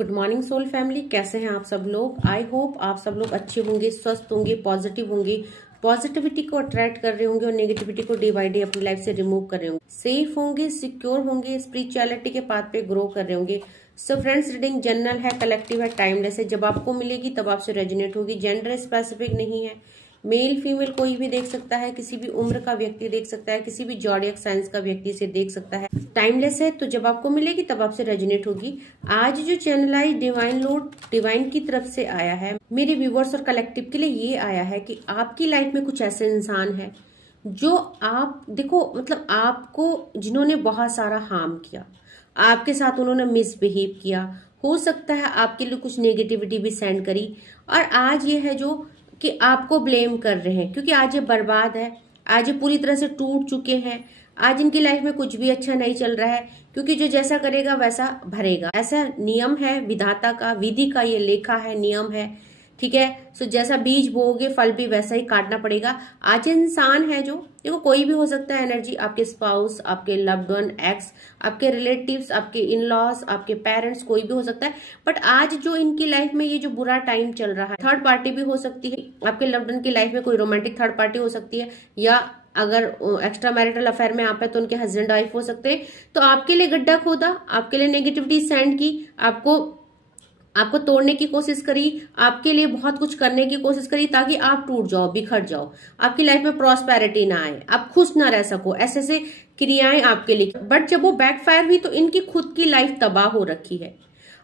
Good morning soul family, कैसे हैं आप सब लोग। आई होप आप सब लोग अच्छे होंगे, स्वस्थ होंगे, पॉजिटिव होंगे, पॉजिटिविटी को अट्रैक्ट कर रहे होंगे और नेगेटिविटी को डे बाय डे अपनी लाइफ से रिमूव कर रहे होंगे, सेफ होंगे, सिक्योर होंगे, स्पिरिचुअलिटी के पाथ पे ग्रो कर रहे होंगे। सो फ्रेंड्स, रीडिंग जनरल है, कलेक्टिव है, टाइमलेस है। जब आपको मिलेगी तब आपसे रेजोनेट होगी। जेंडर स्पेसिफिक नहीं है, मेल फीमेल कोई भी देख सकता है, किसी भी उम्र का व्यक्ति देख सकता है, किसी भी जॉडियक साइंस का व्यक्ति से देख सकता है। टाइमलेस है, तो जब आपको मिलेगी तब आपसे रेजोनेट होगी। आज जो चैनलाइज डिवाइन लोड डिवाइन की तरफ से आया है मेरे व्यूवर्स और कलेक्टिव के लिए, ये आया है कि आपकी लाइफ में कुछ ऐसे इंसान है जो आप देखो, मतलब आपको जिन्होंने बहुत सारा हार्म किया, आपके साथ उन्होंने मिसबिहेव किया, हो सकता है आपके लिए कुछ नेगेटिविटी भी सेंड करी, और आज ये है जो कि आपको ब्लेम कर रहे हैं, क्योंकि आज ये बर्बाद है, आज ये पूरी तरह से टूट चुके हैं, आज इनकी लाइफ में कुछ भी अच्छा नहीं चल रहा है, क्योंकि जो जैसा करेगा वैसा भरेगा। ऐसा नियम है विधाता का, विधि का ये लेखा है, नियम है, ठीक है। सो जैसा बीज बोओगे फल भी वैसा ही काटना पड़ेगा। आज इंसान है जो देखो, कोई भी हो सकता है एनर्जी, आपके स्पाउस, आपके लव्ड वन, एक्स, आपके रिलेटिव्स, आपके इन लॉज, आपके पेरेंट्स, कोई भी हो सकता है। बट आज जो इनकी लाइफ में ये जो बुरा टाइम चल रहा है, थर्ड पार्टी भी हो सकती है, आपके लव्ड वन की लाइफ में कोई रोमांटिक थर्ड पार्टी हो सकती है, या अगर एक्स्ट्रा मैरिटल अफेयर में आप है तो उनके हस्बैंड वाइफ हो सकते हैं। तो आपके लिए गड्ढा खोदा, आपके लिए नेगेटिविटी सेंड की, आपको तोड़ने की कोशिश करी, आपके लिए बहुत कुछ करने की कोशिश करी ताकि आप टूट जाओ, बिखर जाओ, आपकी लाइफ में प्रॉस्पेरिटी ना आए, आप खुश ना रह सको, ऐसे ऐसे क्रियाएं आपके लिए। बट जब वो बैकफायर हुई तो इनकी खुद की लाइफ तबाह हो रखी है।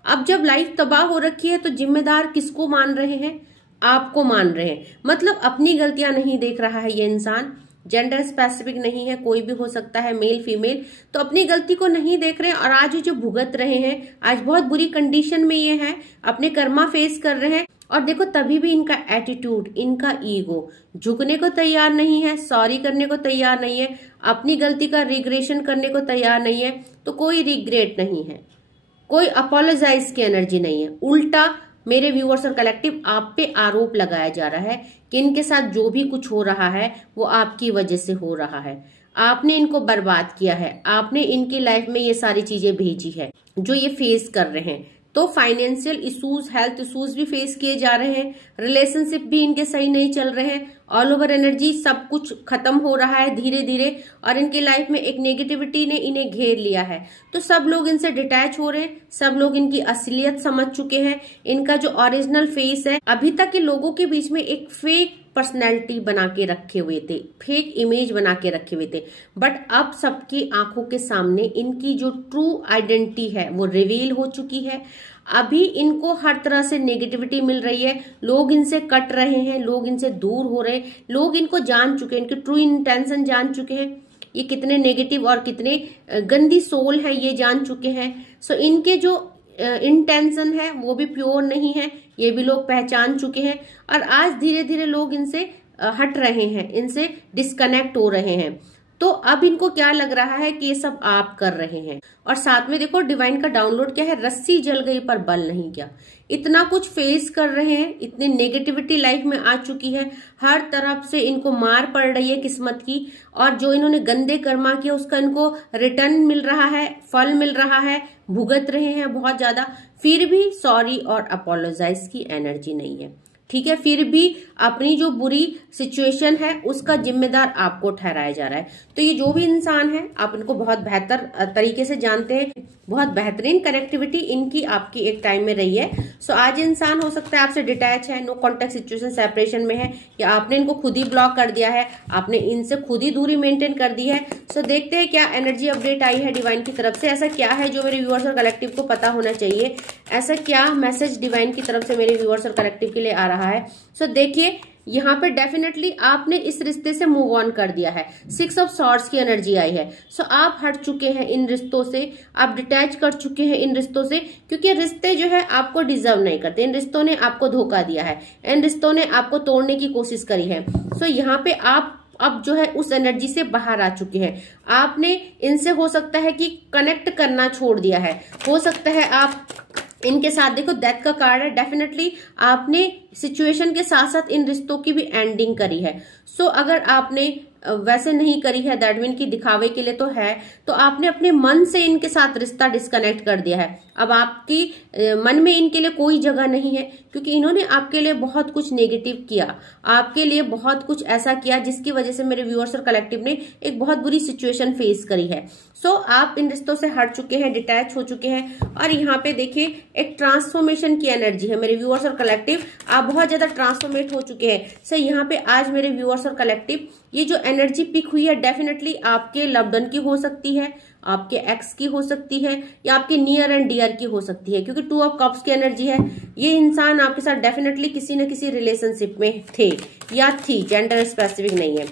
अब जब लाइफ तबाह हो रखी है तो जिम्मेदार किसको मान रहे हैं? आपको मान रहे हैं। मतलब अपनी गलतियां नहीं देख रहा है ये इंसान। जेंडर स्पेसिफिक नहीं है, कोई भी हो सकता है, मेल फीमेल, तो अपनी गलती को नहीं देख रहे हैं और आज जो भुगत रहे हैं, आज बहुत बुरी कंडीशन में ये हैं, अपने कर्मा फेस कर रहे हैं। और देखो तभी भी इनका एटीट्यूड, इनका ईगो झुकने को तैयार नहीं है, सॉरी करने को तैयार नहीं है, अपनी गलती का रिग्रेशन करने को तैयार नहीं है। तो कोई रिग्रेट नहीं है, कोई अपोलोजाइज की एनर्जी नहीं है। उल्टा मेरे व्यूअर्स और कलेक्टिव, आप पे आरोप लगाया जा रहा है कि इनके साथ जो भी कुछ हो रहा है वो आपकी वजह से हो रहा है। आपने इनको बर्बाद किया है, आपने इनकी लाइफ में ये सारी चीजें भेजी है जो ये फेस कर रहे हैं। तो फाइनेंशियल इश्यूज, हेल्थ इश्यूज भी फेस किए जा रहे हैं, रिलेशनशिप भी इनके सही नहीं चल रहे हैं, ऑल ओवर एनर्जी सब कुछ खत्म हो रहा है धीरे धीरे, और इनकी लाइफ में एक नेगेटिविटी ने इन्हें घेर लिया है। तो सब लोग इनसे डिटैच हो रहे हैं, सब लोग इनकी असलियत समझ चुके हैं, इनका जो ओरिजिनल फेस है। अभी तक के लोगों के बीच में एक फेक पर्सनैलिटी बना के रखे हुए थे, फेक इमेज बना के रखे हुए थे, बट अब सबकी आंखों के सामने इनकी जो ट्रू आइडेंटिटी है वो रिवील हो चुकी है। अभी इनको हर तरह से नेगेटिविटी मिल रही है, लोग इनसे कट रहे हैं, लोग इनसे दूर हो रहे हैं, लोग इनको जान चुके हैं, इनके ट्रू इंटेंशन जान चुके हैं, ये कितने नेगेटिव और कितने गंदी सोल है ये जान चुके हैं। सो इनके जो इंटेंशन है वो भी प्योर नहीं है, ये भी लोग पहचान चुके हैं, और आज धीरे धीरे लोग इनसे हट रहे हैं, इनसे डिस्कनेक्ट हो रहे हैं। तो अब इनको क्या लग रहा है कि ये सब आप कर रहे हैं। और साथ में देखो डिवाइन का डाउनलोड क्या है, रस्सी जल गई पर बल नहीं गया। इतना कुछ फेस कर रहे हैं, इतनी नेगेटिविटी लाइफ में आ चुकी है, हर तरफ से इनको मार पड़ रही है किस्मत की, और जो इन्होंने गंदे कर्मा किया उसका इनको रिटर्न मिल रहा है, फल मिल रहा है, भुगत रहे हैं बहुत ज्यादा। फिर भी सॉरी और अपोलोजाइज की एनर्जी नहीं है, ठीक है। फिर भी अपनी जो बुरी सिचुएशन है उसका जिम्मेदार आपको ठहराया जा रहा है। तो ये जो भी इंसान है, आप इनको बहुत बेहतर तरीके से जानते हैं, बहुत बेहतरीन कनेक्टिविटी इनकी आपकी एक टाइम में रही है। सो आज इंसान हो सकता है आपसे डिटैच है, नो कॉन्टेक्ट सिचुएशन, सेपरेशन में है, या आपने इनको खुद ही ब्लॉक कर दिया है, आपने इनसे खुद ही दूरी मेंटेन कर दी है। सो देखते हैं क्या एनर्जी अपडेट आई है डिवाइन की तरफ से। ऐसा क्या है जो मेरे व्यूअर्स और कलेक्टिव को पता होना चाहिए, ऐसा क्या मैसेज डिवाइन की तरफ से मेरे व्यूअर्स और कलेक्टिव के लिए आ रहा है। सो देखिए, यहाँ पे डेफिनेटली आपने इस रिश्ते से मूव ऑन कर दिया है, 6 ऑफ सॉर्ड्स की एनर्जी आई है। सो आप हट चुके हैं इन रिश्तों से, आप डिटैच कर चुके हैं इन रिश्तों से, क्योंकि रिश्ते जो है आपको डिजर्व नहीं करते, इन रिश्तों ने आपको धोखा दिया है, इन रिश्तों ने आपको तोड़ने की कोशिश करी है। सो यहाँ पे आप अब जो है उस एनर्जी से बाहर आ चुके हैं। आपने इनसे हो सकता है कि कनेक्ट करना छोड़ दिया है, हो सकता है आप इनके साथ, देखो डेथ का कार्ड है, डेफिनेटली आपने सिचुएशन के साथ साथ इन रिश्तों की भी एंडिंग करी है। सो अगर आपने वैसे नहीं करी है, दैट मीन की दिखावे के लिए तो है, तो आपने अपने मन से इनके साथ रिश्ता डिस्कनेक्ट कर दिया है। अब आपकी मन में इनके लिए कोई जगह नहीं है, क्योंकि इन्होंने आपके लिए बहुत कुछ नेगेटिव किया, आपके लिए बहुत कुछ ऐसा किया जिसकी वजह से मेरे व्यूअर्स और कलेक्टिव ने एक बहुत बुरी सिचुएशन फेस करी है। सो आप इन रिश्तों से हट चुके हैं, डिटैच हो चुके हैं, और यहाँ पे देखिए एक ट्रांसफॉर्मेशन की एनर्जी है मेरे व्यूअर्स और कलेक्टिव। आप बहुत ज्यादा ट्रांसफॉर्मेट हो चुके हैं। सो यहाँ पे आज मेरे व्यूअर्स और कलेक्टिव ये जो एनर्जी पिक हुई है डेफिनेटली आपके लव्ड वन की हो सकती है, आपके एक्स की हो सकती है, या आपके नियर एंड डियर की हो सकती है, क्योंकि 2 ऑफ कप्स की एनर्जी है। ये इंसान आपके साथ डेफिनेटली किसी न किसी रिलेशनशिप में थे या थी, जेंडर स्पेसिफिक नहीं है।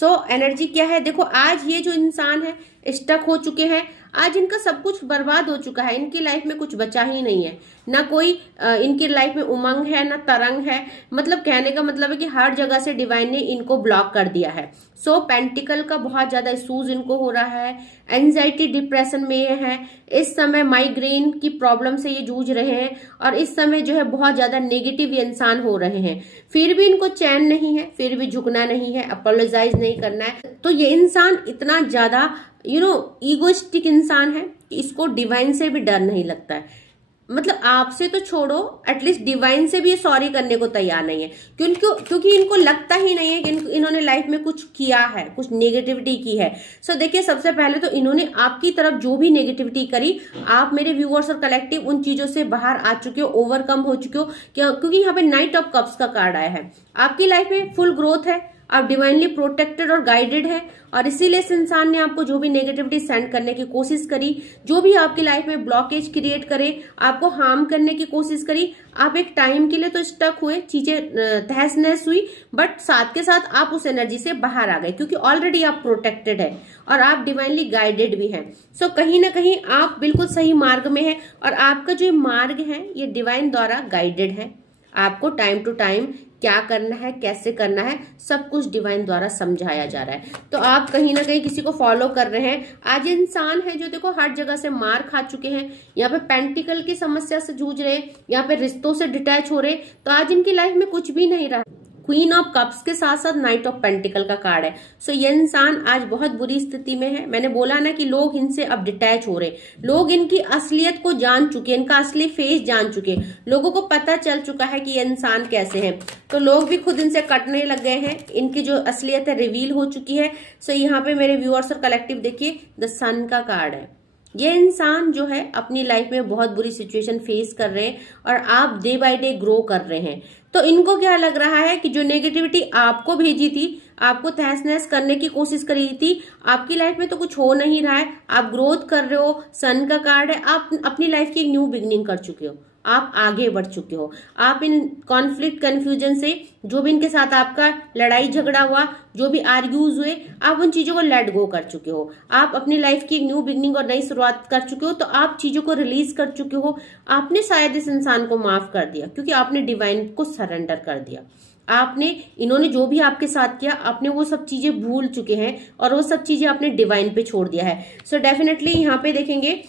सो एनर्जी क्या है, देखो आज ये जो इंसान है स्टक हो चुके हैं, आज इनका सब कुछ बर्बाद हो चुका है, इनकी लाइफ में कुछ बचा ही नहीं है, ना कोई इनकी लाइफ में उमंग है ना तरंग है। मतलब कहने का मतलब है कि हर जगह से डिवाइन ने इनको ब्लॉक कर दिया है। सो पेंटिकल का बहुत ज्यादा इशूज इनको हो रहा है, एंजाइटी डिप्रेशन में है, इस समय माइग्रेन की प्रॉब्लम से ये जूझ रहे हैं, और इस समय जो है बहुत ज्यादा नेगेटिव इंसान हो रहे हैं। फिर भी इनको चैन नहीं है, फिर भी झुकना नहीं है, अपोलोजाइज नहीं करना है। तो ये इंसान इतना ज्यादा ईगोइस्टिक इंसान है कि इसको डिवाइन से भी डर नहीं लगता है। मतलब आपसे तो छोड़ो, एटलीस्ट डिवाइन से भी ये सॉरी करने को तैयार नहीं है, क्योंकि इनको लगता ही नहीं है कि इन्होंने लाइफ में कुछ किया है, कुछ नेगेटिविटी की है। सो देखिए सबसे पहले तो इन्होंने आपकी तरफ जो भी नेगेटिविटी करी, आप मेरे व्यूअर्स और कलेक्टिव उन चीजों से बाहर आ चुके हो, ओवरकम हो चुके हो, क्योंकि यहाँ पे नाइट ऑफ कप्स का कार्ड आया है। आपकी लाइफ में फुल ग्रोथ है, आप डिवाइनली प्रोटेक्टेड और गाइडेड है, और इसीलिए इस इंसान ने आपको जो भी नेगेटिविटी सेंड करने की कोशिश करी, जो भी आपकी लाइफ में ब्लॉकेज क्रिएट करे, आपको हार्म करने की कोशिश करी, आप एक टाइम के लिए तो स्टक हुए, चीजें तहस नहस हुई, बट साथ के साथ आप उस एनर्जी से बाहर आ गए, क्योंकि ऑलरेडी आप प्रोटेक्टेड है और आप डिवाइनली गाइडेड भी हैं। सो कहीं ना कहीं आप बिल्कुल सही मार्ग में है, और आपका जो मार्ग है ये डिवाइन द्वारा गाइडेड है। आपको टाइम टू टाइम क्या करना है, कैसे करना है, सब कुछ डिवाइन द्वारा समझाया जा रहा है। तो आप कहीं ना कहीं किसी को फॉलो कर रहे हैं। आज इंसान है जो देखो हर जगह से मार खा चुके हैं, यहाँ पे पेंटिकल की समस्या से जूझ रहे, यहाँ पे रिश्तों से डिटैच हो रहे, तो आज इनकी लाइफ में कुछ भी नहीं रहा। क्वीन ऑफ कप्स के साथ साथ नाइट ऑफ पेंटिकल का कार्ड है। सो ये इंसान आज बहुत बुरी स्थिति में है। मैंने बोला ना कि लोग इनसे अब डिटैच हो रहे, लोग इनकी असलियत को जान चुके, इनका असली फेस जान चुके, लोगों को पता चल चुका है कि ये इंसान कैसे हैं, तो लोग भी खुद इनसे कटने लग गए हैं, इनकी जो असलियत है रिवील हो चुकी है। सो यहाँ पे मेरे व्यूअर्स और कलेक्टिव देखिए द सन का कार्ड है। ये इंसान जो है अपनी लाइफ में बहुत बुरी सिचुएशन फेस कर रहे हैं, और आप डे बाय डे ग्रो कर रहे हैं। तो इनको क्या लग रहा है कि जो नेगेटिविटी आपको भेजी थी, आपको तहस नहस करने की कोशिश करी थी, आपकी लाइफ में तो कुछ हो नहीं रहा है, आप ग्रोथ कर रहे हो, सन का कार्ड है, आप अपनी लाइफ की एक न्यू बिगनिंग कर चुके हो, आप आगे बढ़ चुके हो। आप इन कॉन्फ्लिक्ट कंफ्यूजन से, जो भी इनके साथ आपका लड़ाई झगड़ा हुआ, जो भी आर्ग्यूज हुए, आप उन चीजों को लेट गो कर चुके हो। आप अपनी लाइफ की एक न्यू बिगनिंग और नई शुरुआत कर चुके हो, तो आप चीजों को रिलीज कर चुके हो। आपने शायद इस इंसान को माफ कर दिया, क्योंकि आपने डिवाइन को सरेंडर कर दिया। आपने, इन्होंने जो भी आपके साथ किया, आपने वो सब चीजें भूल चुके हैं, और वो सब चीजें आपने डिवाइन पे छोड़ दिया है। सो डेफिनेटली यहाँ पे देखेंगे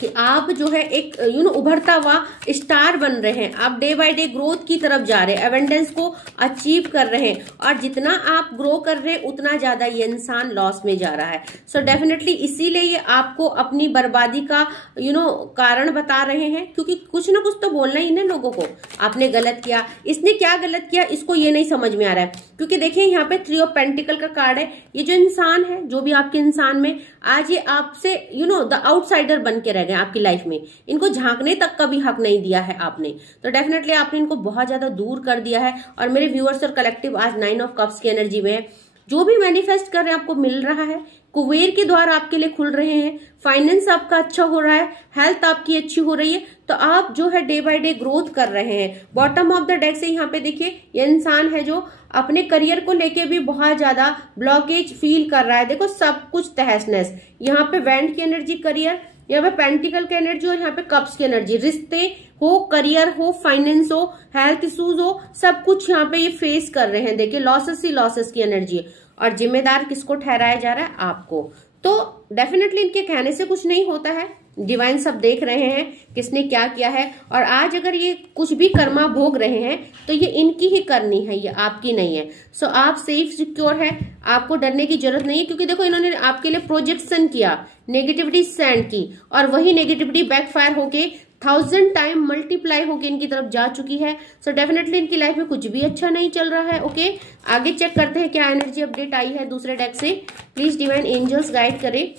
कि आप जो है एक उभरता हुआ स्टार बन रहे हैं, आप डे बाय डे ग्रोथ की तरफ जा रहे हैं, एवेंडेंस को अचीव कर रहे हैं, और जितना आप ग्रो कर रहे हैं उतना ज्यादा ये इंसान लॉस में जा रहा है। सो डेफिनेटली इसीलिए ये आपको अपनी बर्बादी का कारण बता रहे हैं, क्योंकि कुछ ना कुछ तो बोलना ही ना लोगों को, आपने गलत किया, इसने क्या गलत किया इसको ये नहीं समझ में आ रहा है। क्योंकि देखिए यहाँ पे 3 ऑफ पेंटिकल का कार्ड है। ये जो इंसान है, जो भी आपके इंसान में, आज ये आपसे द आउटसाइडर बन के रह गए आपकी लाइफ में, इनको झांकने तक का भी हक नहीं दिया है आपने। तो डेफिनेटली आपने इनको बहुत ज्यादा दूर कर दिया है। और मेरे व्यूअर्स और कलेक्टिव आज 9 ऑफ कप्स की एनर्जी में है। जो भी मैनिफेस्ट कर रहे हैं आपको मिल रहा है, कुबेर के द्वार आपके लिए खुल रहे हैं, फाइनेंस आपका अच्छा हो रहा है, हेल्थ आपकी अच्छी हो रही है, तो आप जो है डे बाय डे ग्रोथ कर रहे हैं। बॉटम ऑफ द डेक से यहाँ पे देखिए ये इंसान है जो अपने करियर को लेके भी बहुत ज्यादा ब्लॉकेज फील कर रहा है। देखो सब कुछ तहस नहस, यहाँ पे वेंट की एनर्जी करियर, यहाँ पे पेंटिकल की एनर्जी, और यहाँ पे कप्स की एनर्जी। रिश्ते हो, करियर हो, फाइनेंस हो, हेल्थ इश्यूज हो, सब कुछ यहाँ पे ये फेस कर रहे हैं। देखिए लॉसेस ही लॉसेस की एनर्जी है, और जिम्मेदार किसको ठहराया जा रहा है? आपको। तो डेफिनेटली इनके कहने से कुछ नहीं होता है, डिवाइन सब देख रहे हैं किसने क्या किया है। और आज अगर ये कुछ भी कर्मा भोग रहे हैं तो ये इनकी ही करनी है, ये आपकी नहीं है। सो आप सेफ सिक्योर है, आपको डरने की जरूरत नहीं है, क्योंकि देखो इन्होंने आपके लिए प्रोजेक्शन किया, नेगेटिविटी सेंड की, और वही नेगेटिविटी बैकफायर होके 1000 टाइम मल्टीप्लाई होके इनकी तरफ जा चुकी है। सो डेफिनेटली इनकी लाइफ में कुछ भी अच्छा नहीं चल रहा है। ओके, आगे चेक करते हैं क्या एनर्जी अपडेट आई है दूसरे डेक से। प्लीज डिवाइन एंजल्स गाइड करें।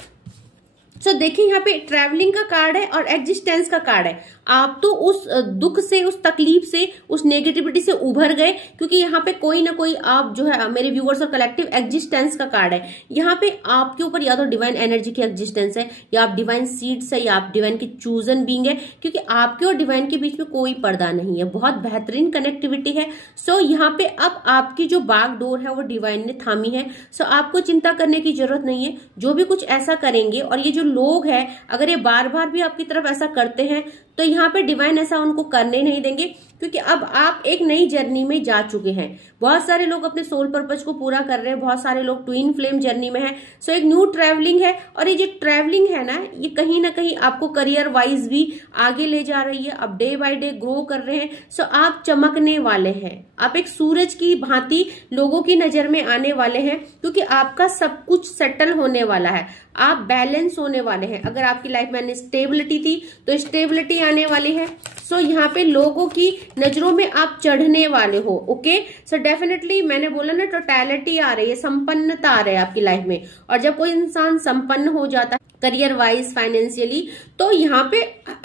सो देखिए यहाँ पे ट्रैवलिंग का कार्ड है और एग्जिस्टेंस का कार्ड है। आप तो उस दुख से, उस तकलीफ से, उस नेगेटिविटी से उभर गए, क्योंकि यहाँ पे कोई ना कोई आप जो है मेरे व्यूअर्स और कलेक्टिव एग्जिस्टेंस का कार्ड है। यहाँ पे आपके ऊपर या तो डिवाइन एनर्जी की एग्जिस्टेंस है, या आप डिवाइन सीड्स है, या आप डिवाइन की चूजन बीइंग है, क्योंकि आपके और डिवाइन के बीच में कोई पर्दा नहीं है, बहुत बेहतरीन कनेक्टिविटी है। सो यहाँ पे अब आपकी जो बागडोर है वो डिवाइन ने थामी है। सो आपको चिंता करने की जरूरत नहीं है। जो भी कुछ ऐसा करेंगे, और ये जो लोग हैं अगर ये बार बार भी आपकी तरफ ऐसा करते हैं तो यहाँ पे डिवाइन ऐसा उनको करने नहीं देंगे, क्योंकि अब आप एक नई जर्नी में जा चुके हैं। बहुत सारे लोग अपने सोल पर्पज को पूरा कर रहे हैं, बहुत सारे लोग ट्विन फ्लेम जर्नी में हैं। सो एक न्यू ट्रैवलिंग है, और ये जो ट्रैवलिंग है ना, ये कहीं ना कहीं आपको करियर वाइज भी आगे ले जा रही है। आप डे बाय डे ग्रो कर रहे हैं। सो आप चमकने वाले हैं, आप एक सूरज की भांति लोगों की नजर में आने वाले हैं, क्योंकि आपका सब कुछ सेटल होने वाला है, आप बैलेंस होने वाले हैं। अगर आपकी लाइफ में स्टेबिलिटी थी तो स्टेबिलिटी आने वाली है। सो यहाँ पे लोगों की नजरों में आप चढ़ने वाले हो। ओके, सो डेफिनेटली मैंने बोला ना, टोटलिटी आ रही है, संपन्नता आ रही है आपकी लाइफ में। और जब कोई इंसान संपन्न हो जाता है करियर वाइज, फाइनेंशियली, तो यहाँ पे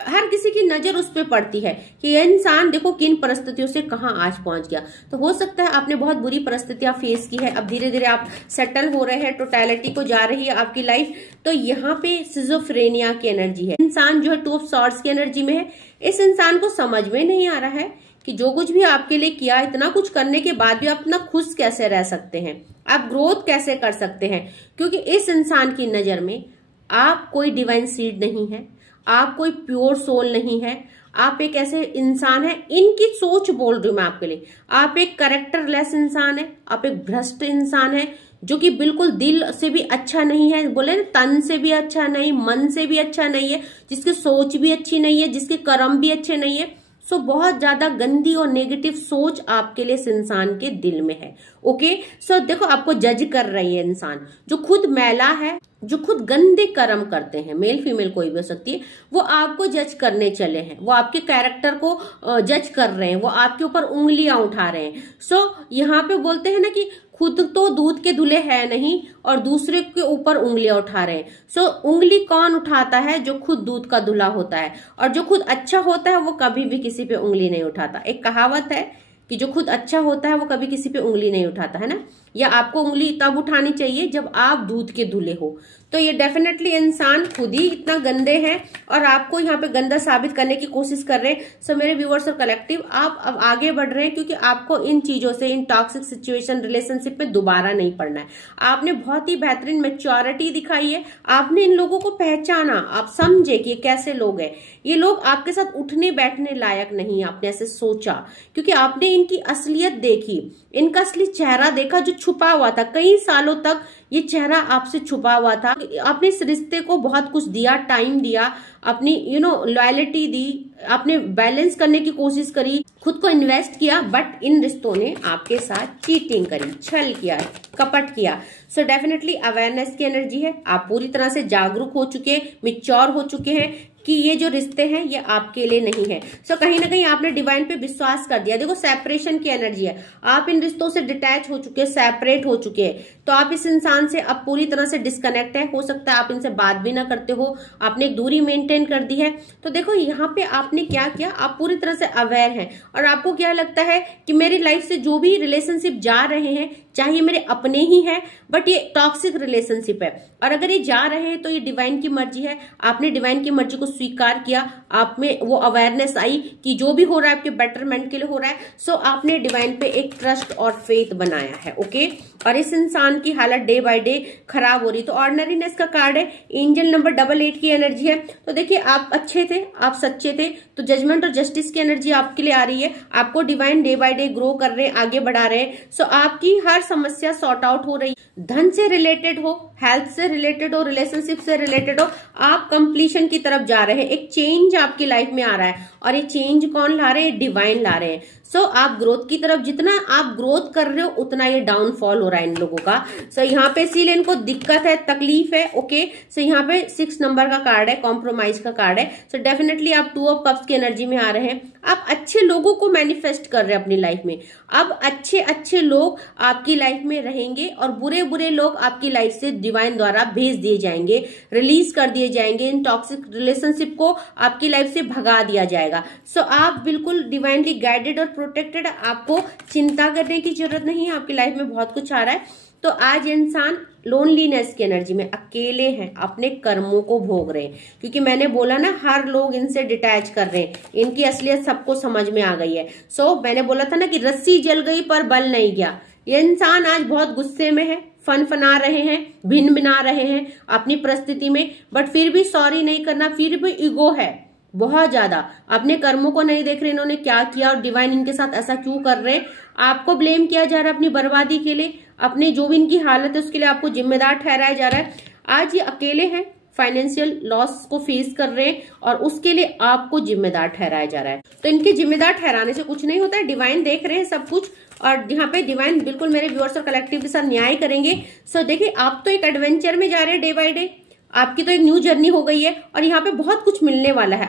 हर किसी की नजर उस पर पड़ती है कि यह इंसान देखो किन परिस्थितियों से कहाँ आज पहुंच गया। तो हो सकता है आपने बहुत बुरी परिस्थितियां फेस की है, अब धीरे धीरे आप सेटल हो रहे हैं, टोटलिटी को जा रही है आपकी लाइफ। तो यहाँ पे सिजोफ्रेनिया की एनर्जी है, इंसान जो है 2 ऑफ सॉर्ड्स की एनर्जी में है। इस इंसान को समझ में नहीं आ रहा है कि जो कुछ भी आपके लिए किया, इतना कुछ करने के बाद भी आप इतना खुश कैसे रह सकते हैं, आप ग्रोथ कैसे कर सकते हैं, क्योंकि इस इंसान की नजर में आप कोई डिवाइन सीड नहीं है, आप कोई प्योर सोल नहीं है, आप एक ऐसे इंसान है, इनकी सोच बोल रही हूं मैं आपके लिए, आप एक कैरेक्टरलेस इंसान है, आप एक भ्रष्ट इंसान है, जो कि बिल्कुल दिल से भी अच्छा नहीं है, बोले ना तन से भी अच्छा नहीं, मन से भी अच्छा नहीं है, जिसकी सोच भी अच्छी नहीं है, जिसके कर्म भी अच्छे नहीं है। सो बहुत ज्यादा गंदी और नेगेटिव सोच आपके लिए इस इंसान के दिल में है। ओके, सो देखो आपको जज कर रही है इंसान, जो खुद मैला है, जो खुद गंदे कर्म करते हैं, मेल फीमेल कोई भी हो सकती है, वो आपको जज करने चले हैं, वो आपके कैरेक्टर को जज कर रहे हैं, वो आपके ऊपर उंगलियां उठा रहे हैं। सो यहाँ पे बोलते हैं ना कि खुद तो दूध के धुले है नहीं और दूसरे के ऊपर उंगलियां उठा रहे हैं। सो उंगली कौन उठाता है? जो खुद दूध का धुला होता है, और जो खुद अच्छा होता है वो कभी भी किसी पे उंगली नहीं उठाता। एक कहावत है कि जो खुद अच्छा होता है वो कभी किसी पे उंगली नहीं उठाता, है ना। या आपको उंगली तब उठानी चाहिए जब आप दूध के धुले हो। तो ये डेफिनेटली इंसान खुद ही इतना गंदे हैं और आपको यहाँ पे गंदा साबित करने की कोशिश कर रहे हैं। सो मेरे व्यूअर्स और कलेक्टिव, आप अब आगे बढ़ रहे हैं, क्योंकि आपको इन चीजों से, इन टॉक्सिक सिचुएशन, रिलेशनशिप में दोबारा नहीं पड़ना है। आपने बहुत ही बेहतरीन मैच्योरिटी दिखाई है, आपने इन लोगों को पहचाना, आप समझे कि ये कैसे लोग हैं। ये लोग आपके साथ उठने बैठने लायक नहीं, आपने ऐसे सोचा, क्योंकि आपने इनकी असलियत देखी, इनका असली चेहरा देखा जो छुपा हुआ था। कई सालों तक ये चेहरा आपसे छुपा हुआ था। आपने इस रिश्ते को बहुत कुछ दिया, टाइम दिया, अपनी लॉयल्टी दी, आपने बैलेंस करने की कोशिश करी, खुद को इन्वेस्ट किया, बट इन रिश्तों ने आपके साथ चीटिंग करी, छल किया, कपट किया। सो डेफिनेटली अवेयरनेस की एनर्जी है, आप पूरी तरह से जागरूक हो चुके, मैच्योर हो चुके हैं कि ये जो रिश्ते हैं ये आपके लिए नहीं है। सो कहीं ना कहीं आपने डिवाइन पे विश्वास कर दिया। देखो सेपरेशन की एनर्जी है, आप इन रिश्तों से डिटैच हो चुके हैं, सेपरेट हो चुके हैं। तो आप इस इंसान से अब पूरी तरह से डिस्कनेक्ट है, हो सकता है आप इनसे बात भी ना करते हो, आपने एक दूरी मेंटेन कर दी है। तो देखो यहाँ पे आपने क्या किया, आप पूरी तरह से अवेयर हैं, और आपको क्या लगता है कि मेरी लाइफ से जो भी रिलेशनशिप जा रहे हैं, चाहे मेरे अपने ही है, बट ये टॉक्सिक रिलेशनशिप है, और अगर ये जा रहे हैं तो ये डिवाइन की मर्जी है। आपने डिवाइन की मर्जी को स्वीकार किया, आप में वो अवेयरनेस आई कि जो भी हो रहा है आपके बेटरमेंट के लिए हो रहा है। सो आपने डिवाइन पे एक ट्रस्ट और फेथ बनाया है। ओके, और इस इंसान की हालत डे बाय डे खराब हो रही। तो ऑर्डिनरीनेस का कार्ड है, एंजल नंबर 88 की एनर्जी है। तो देखिए आप अच्छे थे, आप सच्चे थे, तो जजमेंट और जस्टिस की एनर्जी आपके लिए आ रही है। आपको divine day by day grow कर रहे हैं, आगे बढ़ा रहे हैं। सो आपकी हर समस्या सॉर्ट आउट हो रही, धन से रिलेटेड हो, हेल्थ से रिलेटेड हो, रिलेशनशिप से रिलेटेड हो, आप कंप्लीशन की तरफ जा रहे हैं। एक चेंज आपकी लाइफ में आ रहा है और ये चेंज कौन ला रहे हैं? डिवाइन ला रहे हैं। सो आप ग्रोथ की तरफ, जितना आप ग्रोथ कर रहे हो उतना ये डाउनफॉल हो रहा है इन लोगों का। सो यहाँ पे इसीलिए इनको दिक्कत है, तकलीफ है। ओके, सो यहाँ पे 6 नंबर का कार्ड है, कॉम्प्रोमाइज का कार्ड है। सो डेफिनेटली आप 2 ऑफ कप्स की एनर्जी में आ रहे हैं। आप अच्छे लोगों को मैनिफेस्ट कर रहे हैं अपनी लाइफ में। अब अच्छे अच्छे लोग आपकी लाइफ में रहेंगे और बुरे बुरे लोग आपकी लाइफ से डिवाइन द्वारा भेज दिए जाएंगे, रिलीज कर दिए जाएंगे। इन टॉक्सिक रिलेशनशिप को आपकी लाइफ से भगा दिया जाएगा। सो आप बिल्कुल डिवाइनली गाइडेड और प्रोटेक्टेड, आपको चिंता करने की जरूरत नहीं है। आपकी लाइफ में बहुत कुछ आ रहा है। तो आज इंसान लोनलीनेस की एनर्जी में अकेले हैं, अपने कर्मों को भोग रहे हैं, क्योंकि मैंने बोला ना हर लोग इनसे डिटैच कर रहे हैं, इनकी असलियत सबको समझ में आ गई है। सो मैंने बोला था ना कि रस्सी जल गई पर बल नहीं गया। ये इंसान आज बहुत गुस्से में है, फना रहे हैं, भिन भिना रहे हैं अपनी परिस्थिति में, बट फिर भी सॉरी नहीं करना, फिर भी ईगो है बहुत ज्यादा। अपने कर्मों को नहीं देख रहे इन्होंने क्या किया और डिवाइन इनके साथ ऐसा क्यों कर रहे हैं। आपको ब्लेम किया जा रहा है अपनी बर्बादी के लिए, अपने जो भी इनकी हालत है उसके लिए आपको जिम्मेदार ठहराया जा रहा है। आज ये अकेले हैं, फाइनेंशियल लॉस को फेस कर रहे हैं और उसके लिए आपको जिम्मेदार ठहराया जा रहा है। तो इनके जिम्मेदार ठहराने से कुछ नहीं होता है, डिवाइन देख रहे हैं सब कुछ और यहाँ पे डिवाइन बिल्कुल मेरे व्यूअर्स और कलेक्टिव के साथ न्याय करेंगे। सो देखिए, आप तो एक एडवेंचर में जा रहे हैं डे बाय डे, आपकी तो एक न्यू जर्नी हो गई है और यहाँ पे बहुत कुछ मिलने वाला है।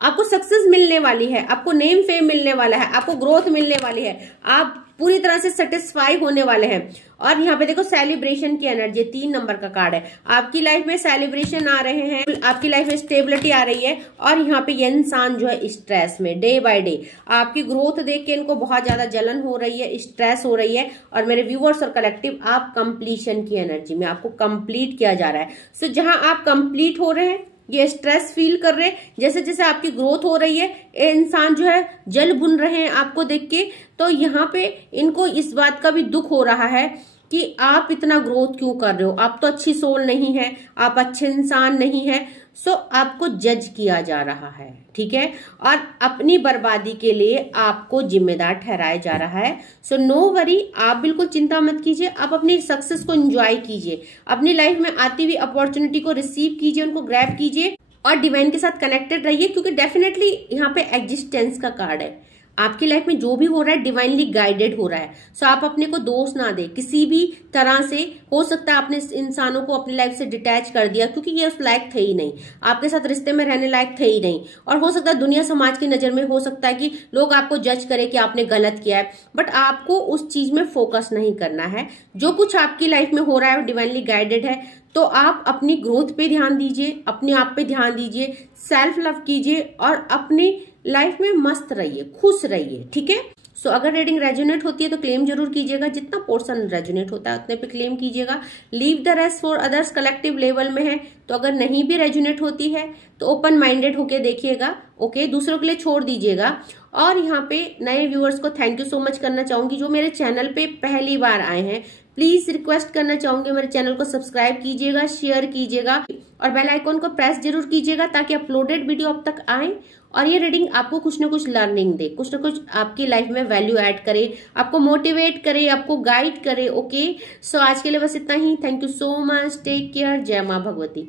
आपको सक्सेस मिलने वाली है, आपको नेम फेम मिलने वाला है, आपको ग्रोथ मिलने वाली है, आप पूरी तरह से सेटिस्फाई होने वाले हैं। और यहाँ पे देखो सेलिब्रेशन की एनर्जी, 3 नंबर का कार्ड है। आपकी लाइफ में सेलिब्रेशन आ रहे हैं, आपकी लाइफ में स्टेबिलिटी आ रही है और यहाँ पे ये इंसान जो है स्ट्रेस में डे बाय डे, आपकी ग्रोथ देख के इनको बहुत ज्यादा जलन हो रही है, स्ट्रेस हो रही है। और मेरे व्यूअर्स और कलेक्टिव, आप कंप्लीशन की एनर्जी में, आपको कंप्लीट किया जा रहा है। सो जहां आप कंप्लीट हो रहे हैं, ये स्ट्रेस फील कर रहे हैं, जैसे जैसे आपकी ग्रोथ हो रही है, ये इंसान जो है जल भुन रहे हैं आपको देख के। तो यहाँ पे इनको इस बात का भी दुख हो रहा है कि आप इतना ग्रोथ क्यों कर रहे हो, आप तो अच्छी सोल नहीं है, आप अच्छे इंसान नहीं है। सो आपको जज किया जा रहा है, ठीक है, और अपनी बर्बादी के लिए आपको जिम्मेदार ठहराया जा रहा है। सो नो वरी, आप बिल्कुल चिंता मत कीजिए, आप अपनी सक्सेस को एंजॉय कीजिए, अपनी लाइफ में आती हुई अपॉर्चुनिटी को रिसीव कीजिए, उनको ग्रैब कीजिए और डिवाइन के साथ कनेक्टेड रहिए, क्योंकि डेफिनेटली यहाँ पे एग्जिस्टेंस का कार्ड है। आपकी लाइफ में जो भी हो रहा है डिवाइनली गाइडेड हो रहा है। सो आप अपने को दोष ना दे किसी भी तरह से। हो सकता है आपने इंसानों को अपनी लाइफ से डिटैच कर दिया क्योंकि ये उस लायक थे ही नहीं, आपके साथ रिश्ते में रहने लायक थे ही नहीं। और हो सकता है दुनिया समाज की नजर में हो सकता है कि लोग आपको जज करें कि आपने गलत किया है, बट आपको उस चीज में फोकस नहीं करना है। जो कुछ आपकी लाइफ में हो रहा है डिवाइनली गाइडेड है। तो आप अपनी ग्रोथ पे ध्यान दीजिए, अपने आप पे ध्यान दीजिए, सेल्फ लव कीजिए और अपनी लाइफ में मस्त रहिए, खुश रहिए, ठीक है। सो अगर रीडिंग रेजोनेट होती है तो क्लेम जरूर कीजिएगा, जितना पोर्शन रेजोनेट होता है उतने पे क्लेम कीजिएगा। Leave the rest for others, collective level में है। तो अगर नहीं भी रेजोनेट होती है तो ओपन माइंडेड होके देखिएगा, ओके, दूसरों के लिए छोड़ दीजिएगा। और यहाँ पे नए व्यूअर्स को थैंक यू सो मच करना चाहूंगी जो मेरे चैनल पे पहली बार आए हैं। प्लीज रिक्वेस्ट करना चाहूंगी मेरे चैनल को सब्सक्राइब कीजिएगा, शेयर कीजिएगा और बेल आइकॉन को प्रेस जरूर कीजिएगा ताकि अपलोडेड वीडियो अब तक आए और ये रीडिंग आपको कुछ ना कुछ लर्निंग दे, कुछ ना कुछ आपकी लाइफ में वैल्यू ऐड करे, आपको मोटिवेट करे, आपको गाइड करे, ओके। सो आज के लिए बस इतना ही। Thank you so much, take care, जय माँ भगवती।